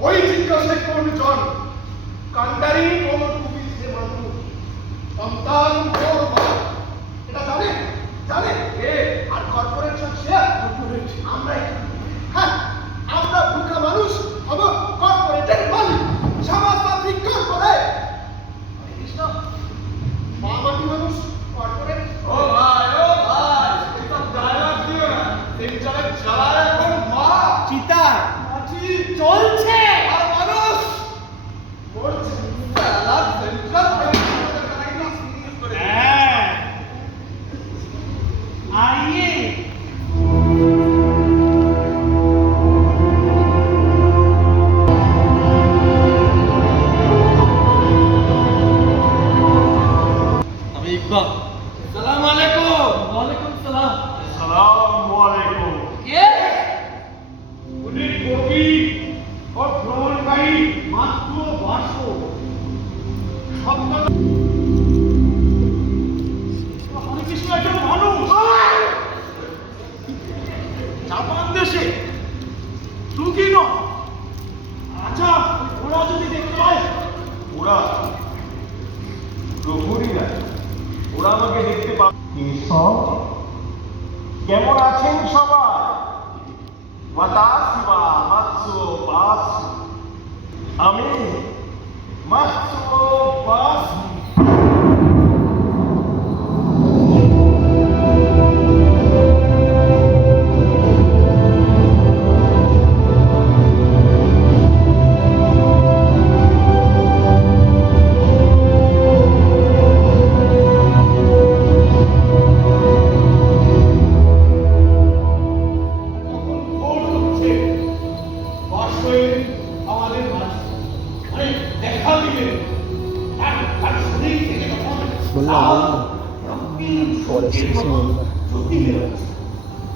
ওই জিজ্ঞাসা কোন জন কান্ডারি কোন টুপি সে মানুষ সন্তান আমি ওরা আমাকে দেখতে পা কেমন আছেন সবাই? ওয়াতাসি বা মাতসু বাস। আমি মাত্র বাস।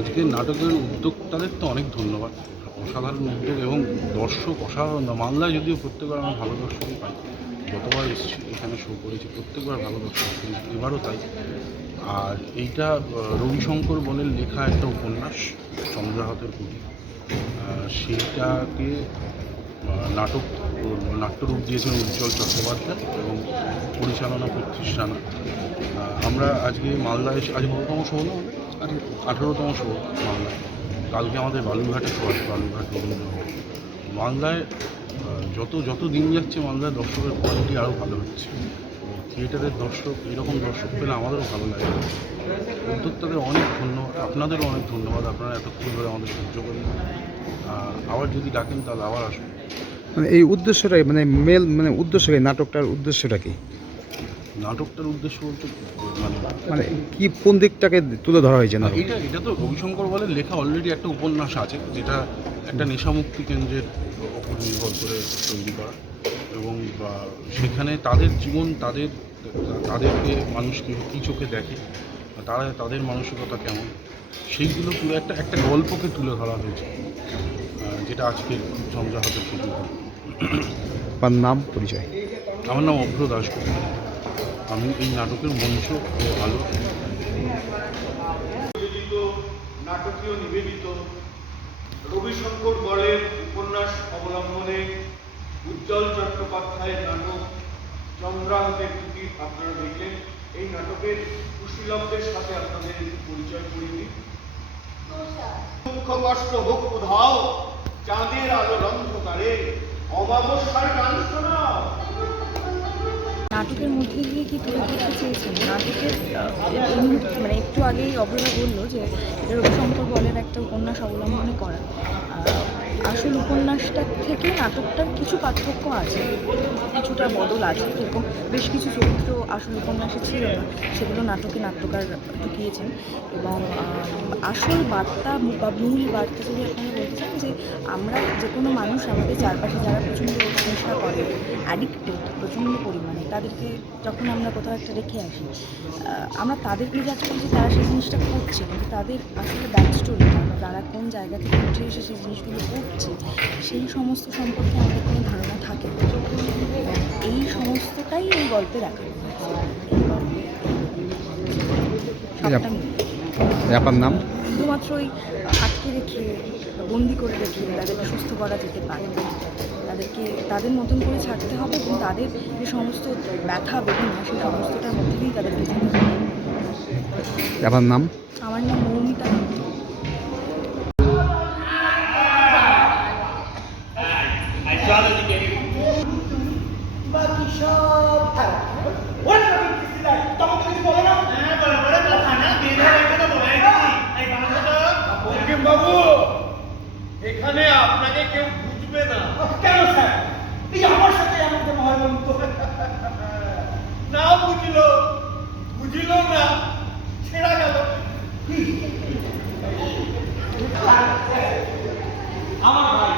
আজকের নাটকের উদ্যোক্তাদের তো অনেক ধন্যবাদ। অসাধারণ উদ্যোগ এবং দর্শক অসাধারণ। মালদায় যদিও প্রত্যেকবার আমরা ভালো দর্শকই পাই। যতবার এসেছি, এখানে শো করেছি, প্রত্যেকবার ভালো দর্শক এবারও তাই। আর এইটা রবিশঙ্কর বলের লেখা একটা উপন্যাস, চন্দ্রাহতের কবি। সেইটাকে নাটক, নাট্যরূপ দিয়েছেন উজ্জ্বল চট্টোপাধ্যায় এবং পরিচালনা প্রতিষ্ঠান আমরা আজকে মালদায় আজ কততম শো আমাদের। আঠেরোতম শো মালদায় কালকে আমাদের বালুরঘাটে শো আছে, বালুরঘাট রবীন্দ্রভবন। মালদায় যত যত দিন যাচ্ছে মালদায় দর্শকের কোয়ালিটি আরও ভালো হচ্ছে। থিয়েটারের দর্শক, এরকম দর্শক পেলে আমাদেরও ভালো লাগে। উদ্যোক্তাদের অনেক ধন্যবাদ আপনাদেরও অনেক ধন্যবাদ, আপনারা এতক্ষণ ধরে আমাদের সহ্য করেন আবার যদি ডাকেন তাহলে আবার আসুন। মানে এই উদ্দেশ্যটাই মানে মেল মানে উদ্দেশ্যটাই, নাটকটার উদ্দেশ্যটা কি? নাটকটার উদ্দেশ্য বলতে মানে কি কোন দিকটাকে তুলে ধরা হয়েছে না এটা এটা তো রবিশঙ্কর বলের লেখা অলরেডি একটা উপন্যাস আছে যেটা একটা নেশামুক্তি কেন্দ্রের ওপর নির্ভর করে তৈরি করা। এবং সেখানে তাদের জীবন তাদের তাদেরকে মানুষকে কী চোখে দেখে তারা তাদের মানসিকতা কেমন সেইগুলো পুরো একটা একটা গল্পকে তুলে ধরা হয়েছে যেটা আজকে চন্দ্রাহতের ছবি তার নাম পরিচয়? আমার নাম অভ্র দাসগুপ্ত আমি এই নাটকের মঞ্চ নিবেদিত নাটকীয় নিবেদিত রবিশঙ্কর বলের উপন্যাস অবলম্বনে উজ্জ্বল চট্টোপাধ্যায়ের নাটক চন্দ্রাহতের টুকি আপনারা দেখলেন। এই নাটকের কুশীলবদের সাথে আপনাদের পরিচয় করিয়ে দিই দুঃখ কষ্ট হোক কোথাও, চাঁদের আলো অন্ধকারে অমাবস্যার গান শোনাও। নাটকের মধ্যে দিয়ে কি তুলে ধরতে চেয়েছেন নাটকের মানে একটু আগেই অগ্রদা বলল যে রবি শঙ্কর বলের একটা উপন্যাস অবলম্বনে করা। আসল উপন্যাসটার থেকে নাটকটার কিছু পার্থক্য আছে। কিছুটা বদল আছে এরকম বেশ কিছু চরিত্র আসল উপন্যাসে ছিল না। সেগুলো নাটকে নাট্যকার ঢুকিয়েছেন এবং আসল বার্তা বা মূল বার্তা যদি আপনারা বলতে চান যে আমরা যে কোনো মানুষ আমাদের চারপাশে যারা প্রচণ্ড নেশা করে অ্যাডিক্টেড প্রচণ্ড পরিমাণে, তাদেরকে যখন আমরা কোথাও একটা রেখে আসি আমরা তাদেরকে করি যে তারা সেই জিনিসটা করছে, কিন্তু তাদের আসলে ব্যাক স্টোরি তারা কোন জায়গা থেকে উঠে এসে সেই জিনিসগুলো করছে সেই সমস্ত সম্পর্কে আমাদের কোনো ধারণা থাকে এই সমস্তটাই এই গল্পে মিলিয়ে। আপনার নাম? শুধুমাত্র ওই আটকে রেখে বন্দি করে রেখে তাদেরকে সুস্থ করা যেতে পারে। তাদেরকে তাদের মতন করে ছাড়তে হবে এবং তাদের যে সমস্ত ব্যথা বেদনা সেই সমস্তটার মধ্যে দিয়েই তাদেরকে যেতে হবে। আপনার নাম? আমার নাম মৌমিতা দত্ত। বাকি সব খারাপ ওরা সব কিস্তি দেয় তখন তো কিছু বলে না হ্যাঁ বলে বলে তো খানা বের হয়ে গেছে তো বলে এই বানাতে তো বঙ্কিম বাবু এখানে আপনাকে কেউ বুঝবে না। কেন স্যার? এই আমার সাথে এমন কেন হয় বলুন তো। না বুঝলো বুঝলো না ছেড়া গেল। আমার ভাই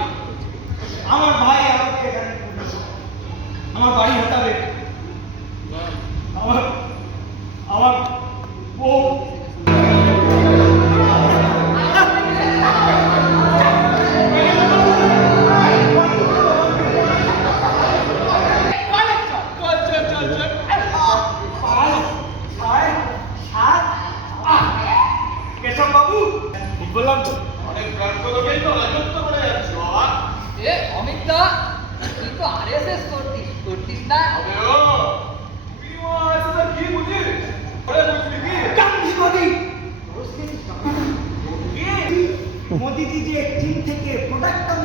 আমার ভাই আমাকে এখানে আমার বাড়ি হটাবে থেকে